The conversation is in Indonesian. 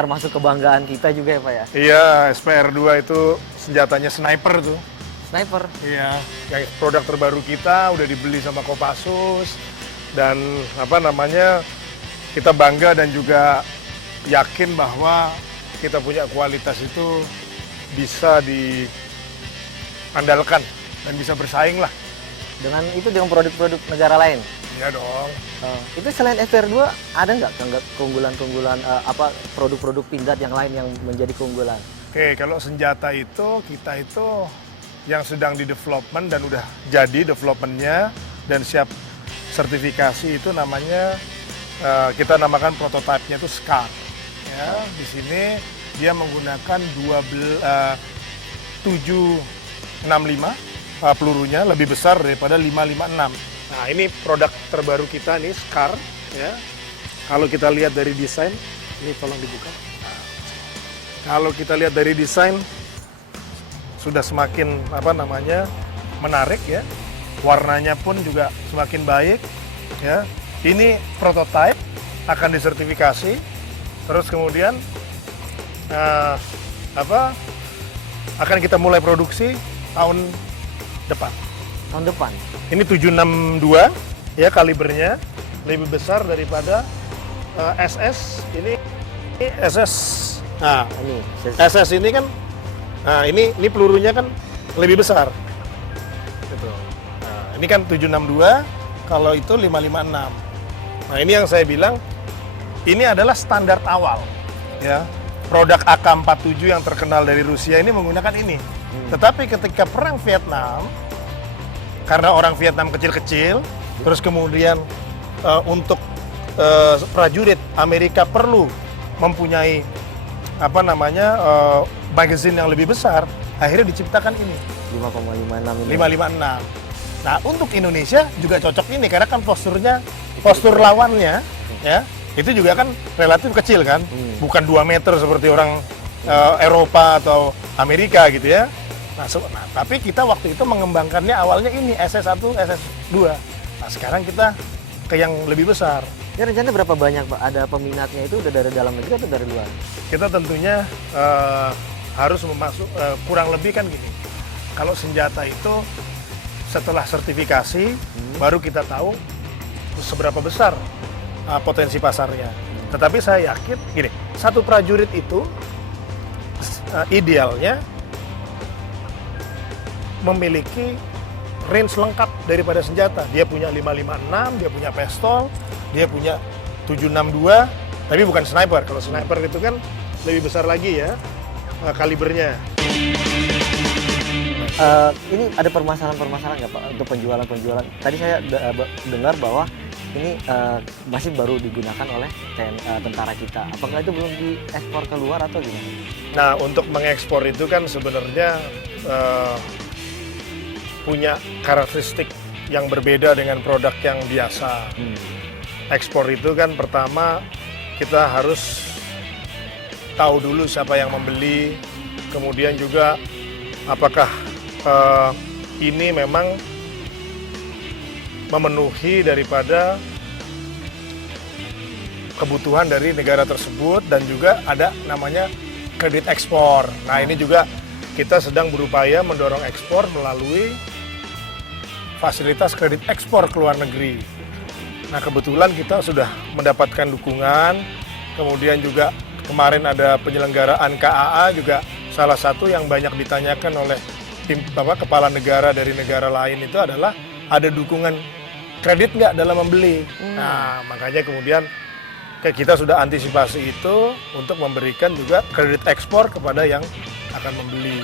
termasuk kebanggaan kita juga ya Pak ya? Iya, SPR2 itu senjatanya sniper tuh. Sniper? Iya, yang produk terbaru kita udah dibeli sama Kopassus. Dan kita bangga dan juga yakin bahwa kita punya kualitas itu bisa diandalkan dan bisa bersaing lah. Dengan produk-produk negara lain? Iya dong. Itu selain SPR2 ada nggak keunggulan-keunggulan produk-produk pindad yang lain yang menjadi keunggulan? Oke, kalau senjata itu kita itu yang sedang di development dan udah jadi developmentnya dan siap sertifikasi itu namanya kita namakan prototipenya itu SCAR. Ya, di sini dia menggunakan 765 pelurunya lebih besar daripada 556. Nah, ini produk terbaru kita nih, SCAR. Ya. Kalau kita lihat dari desain, ini tolong dibuka. Nah, kalau kita lihat dari desain, sudah semakin menarik ya. Warnanya pun juga semakin baik. Ya. Ini prototipe akan disertifikasi. Terus kemudian akan kita mulai produksi tahun depan. Tahun depan? Ini 762 ya kalibernya, lebih besar daripada SS. Ini SS. Nah, Ini SS ini kan, nah ini pelurunya kan lebih besar. Gitu. Nah, ini kan 762, kalau itu 556. Nah, ini yang saya bilang, ini adalah standar awal. Ya, produk AK-47 yang terkenal dari Rusia ini menggunakan ini. Tetapi ketika perang Vietnam, karena orang Vietnam kecil-kecil, terus kemudian untuk prajurit Amerika perlu mempunyai magazine yang lebih besar, akhirnya diciptakan ini 5,56 ini. 556. Nah, untuk Indonesia juga cocok ini karena kan postur lawannya ya itu juga kan relatif kecil kan, bukan 2 meter seperti orang Eropa atau Amerika gitu ya. Nah, tapi kita waktu itu mengembangkannya awalnya ini SS1, SS2. Nah, sekarang kita ke yang lebih besar. Ya rencana berapa banyak Pak? Ada peminatnya itu udah dari dalam negeri atau dari luar? Kita tentunya harus kurang lebih kan gini. Kalau senjata itu setelah sertifikasi baru kita tahu seberapa besar potensi pasarnya. Tetapi saya yakin gini, satu prajurit itu idealnya memiliki range lengkap daripada senjata. Dia punya 556, dia punya pistol, dia punya 762, tapi bukan sniper. Kalau sniper itu kan lebih besar lagi ya kalibernya. Ini ada permasalahan-permasalahan nggak Pak untuk penjualan? Tadi saya dengar bahwa ini masih baru digunakan oleh tentara kita. Apakah itu belum diekspor keluar atau gimana? Nah, untuk mengekspor itu kan sebenarnya punya karakteristik yang berbeda dengan produk yang biasa. Ekspor itu kan pertama kita harus tahu dulu siapa yang membeli, kemudian juga apakah ini memang memenuhi daripada kebutuhan dari negara tersebut, dan juga ada namanya kredit ekspor. Nah, ini juga kita sedang berupaya mendorong ekspor melalui fasilitas kredit ekspor ke luar negeri. Nah, kebetulan kita sudah mendapatkan dukungan, kemudian juga kemarin ada penyelenggaraan KAA juga salah satu yang banyak ditanyakan oleh tim kepala negara dari negara lain itu adalah ada dukungan kredit nggak dalam membeli. Nah, makanya kemudian kita sudah antisipasi itu untuk memberikan juga kredit ekspor kepada yang akan membeli.